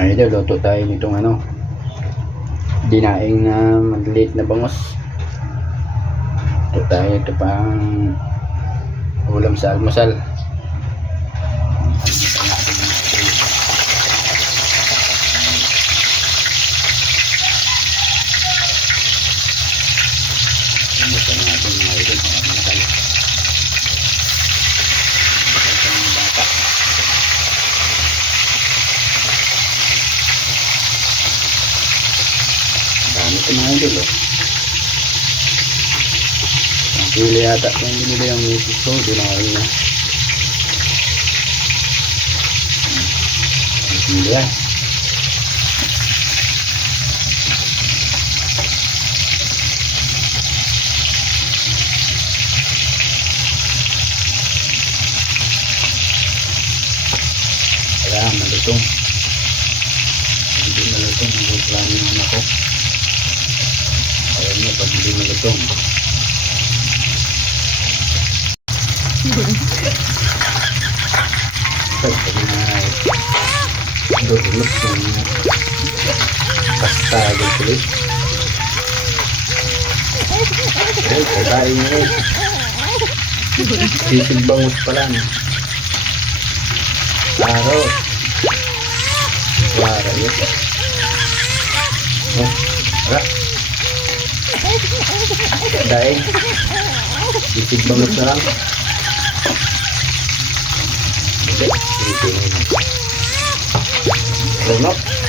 Ay, ito, luto tayo nitong ano, dinaing na maliliit na bangos. Ito tayo, ito pang ulam sa. Almusal natin mga idol, mga almusal. Ito ang bata. Dami ito mga idol oh. Ang pili yata yung binili yung misis ko, dinawin na. Ang pili ah. Kaya malutong. Hindi malutong, hindi plano yung anak. Malutong. Dudulot yung pasta ng kulit. Ay, kagain niya eh. Sisig bangus pa lang. Klaro. Klaro yun. Oh, tara. Daing. Sisig bangus na lang. Okay. Runok.